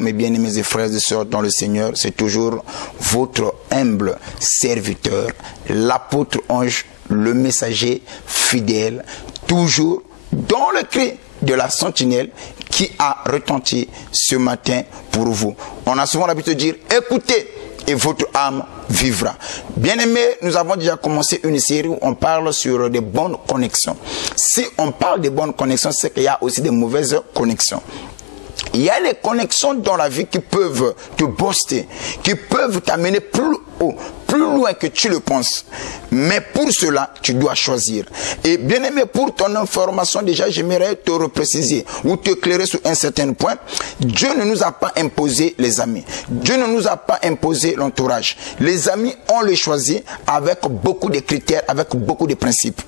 Mes bien-aimés et frères et sœurs dans le Seigneur, c'est toujours votre humble serviteur, l'apôtre Ange, le messager fidèle, toujours dans le cri de la sentinelle qui a retenti ce matin pour vous. On a souvent l'habitude de dire, écoutez et votre âme vivra. Bien-aimés, nous avons déjà commencé une série où on parle sur des bonnes connexions. Si on parle des bonnes connexions, c'est qu'il y a aussi des mauvaises connexions. Il y a les connexions dans la vie qui peuvent te booster, qui peuvent t'amener plus haut, plus loin que tu le penses. Mais pour cela, tu dois choisir. Et bien aimé, pour ton information, déjà, j'aimerais te repréciser ou te éclairer sur un certain point. Dieu ne nous a pas imposé les amis. Dieu ne nous a pas imposé l'entourage. Les amis, on les choisit avec beaucoup de critères, avec beaucoup de principes.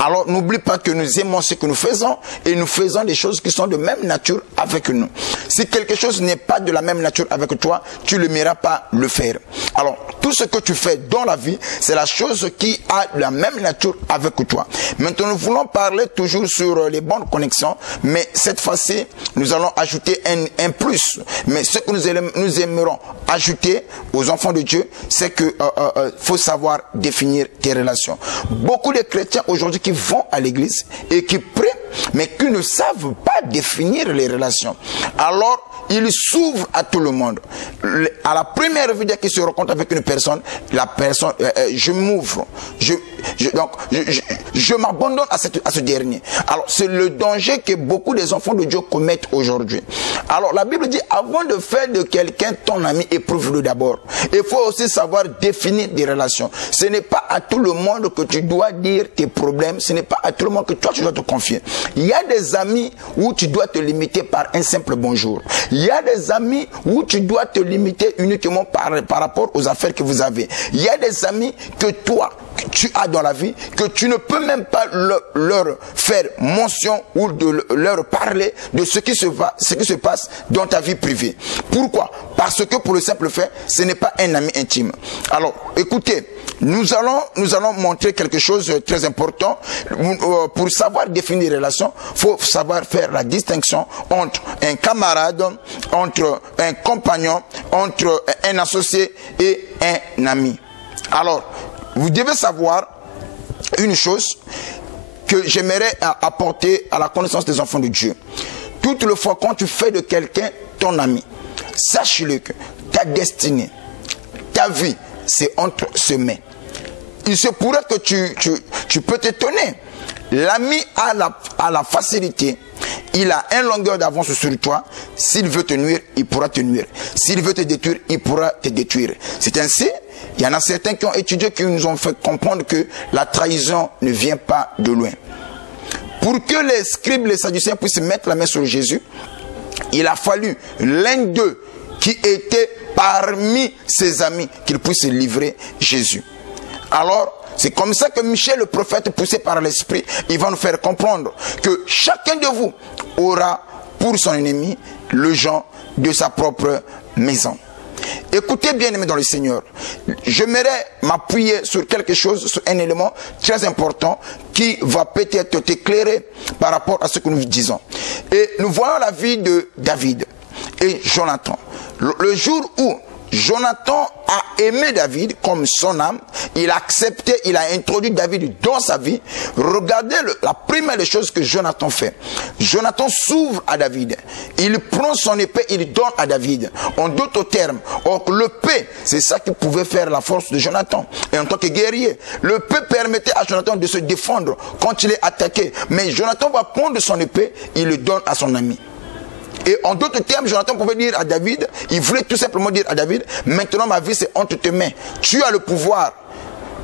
Alors, n'oublie pas que nous aimons ce que nous faisons et nous faisons des choses qui sont de même nature avec nous. Si quelque chose n'est pas de la même nature avec toi, tu ne l'aimeras pas le faire. Alors, tout ce que tu fais dans la vie, c'est la chose qui a la même nature avec toi. Maintenant, nous voulons parler toujours sur les bonnes connexions, mais cette fois-ci, nous allons ajouter un plus. Mais ce que nous aimerons ajouter aux enfants de Dieu, c'est que faut savoir définir tes relations. Beaucoup de chrétiens aujourd'hui qui vont à l'église et qui prient, mais qui ne savent pas définir les relations. Alors, ils s'ouvrent à tout le monde. À la première vidéo qu'ils se rencontrent avec une personne, la personne, je m'ouvre, je m'abandonne à ce dernier. Alors, c'est le danger que beaucoup des enfants de Dieu commettent aujourd'hui. Alors, la Bible dit, avant de faire de quelqu'un ton ami, éprouve-le d'abord. Il faut aussi savoir définir des relations. Ce n'est pas à tout le monde que tu dois dire tes problèmes. Ce n'est pas à tout le monde que toi, tu dois te confier. Il y a des amis où tu dois te limiter par un simple bonjour. Il y a des amis où tu dois te limiter uniquement par rapport aux affaires que vous avez. Il y a des amis que toi, tu as dans la vie, que tu ne peux même pas leur faire mention ou de leur parler de ce qui se passe dans ta vie privée. Pourquoi? Parce que pour le simple fait, ce n'est pas un ami intime. Alors, écoutez, nous allons montrer quelque chose de très important. Pour savoir définir les relations, il faut savoir faire la distinction entre un camarade, entre un compagnon, entre un associé et un ami. Alors, vous devez savoir une chose que j'aimerais apporter à la connaissance des enfants de Dieu. Toutes les fois quand tu fais de quelqu'un ton ami, sache-le que ta destinée, ta vie, c'est entre ses mains. Il se pourrait que tu peux t'étonner. L'ami a la facilité, il a une longueur d'avance sur toi. S'il veut te nuire, il pourra te nuire. S'il veut te détruire, il pourra te détruire. C'est ainsi, il y en a certains qui ont étudié, qui nous ont fait comprendre que la trahison ne vient pas de loin. Pour que les scribes, les sadducéens puissent mettre la main sur Jésus, il a fallu l'un d'eux qui était parmi ses amis qu'il puisse livrer Jésus. Alors, c'est comme ça que Michel, le prophète, poussé par l'esprit, il va nous faire comprendre que chacun de vous aura pour son ennemi le gens de sa propre maison. Écoutez bien aimés dans le Seigneur, j'aimerais m'appuyer sur quelque chose, sur un élément très important qui va peut-être t'éclairer par rapport à ce que nous disons. Et nous voyons la vie de David et Jonathan. Le jour où Jonathan a aimé David comme son âme, il a accepté, il a introduit David dans sa vie. Regardez la première des choses que Jonathan fait. Jonathan s'ouvre à David. Il prend son épée, il donne à David. En d'autres termes, l'épée, c'est ça qui pouvait faire la force de Jonathan. Et en tant que guerrier, l'épée permettait à Jonathan de se défendre quand il est attaqué. Mais Jonathan va prendre son épée, il le donne à son ami. Et en d'autres termes, Jonathan pouvait dire à David, il voulait tout simplement dire à David, maintenant ma vie c'est entre tes mains. Tu as le pouvoir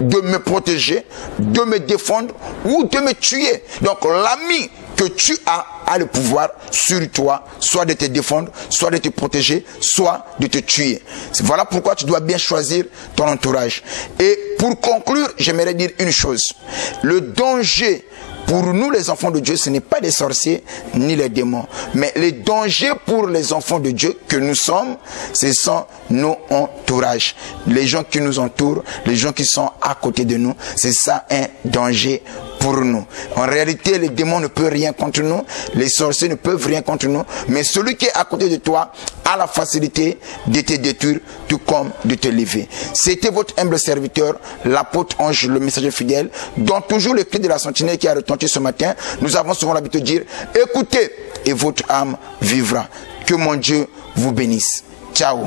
de me protéger, de me défendre ou de me tuer. Donc l'ami que tu as le pouvoir sur toi, soit de te défendre, soit de te protéger, soit de te tuer. Voilà pourquoi tu dois bien choisir ton entourage. Et pour conclure, j'aimerais dire une chose. Le danger Pour nous, les enfants de Dieu, ce n'est pas des sorciers ni les démons. Mais les dangers pour les enfants de Dieu que nous sommes, ce sont nos entourages. Les gens qui nous entourent, les gens qui sont à côté de nous, c'est ça un danger pour nous. En réalité, les démons ne peuvent rien contre nous, les sorciers ne peuvent rien contre nous, mais celui qui est à côté de toi a la facilité de te détruire, tout comme de te lever. C'était votre humble serviteur, l'apôtre Ange, le messager fidèle, dont toujours le cri de la sentinelle qui a retenti ce matin. Nous avons souvent l'habitude de dire, écoutez et votre âme vivra. Que mon Dieu vous bénisse. Ciao.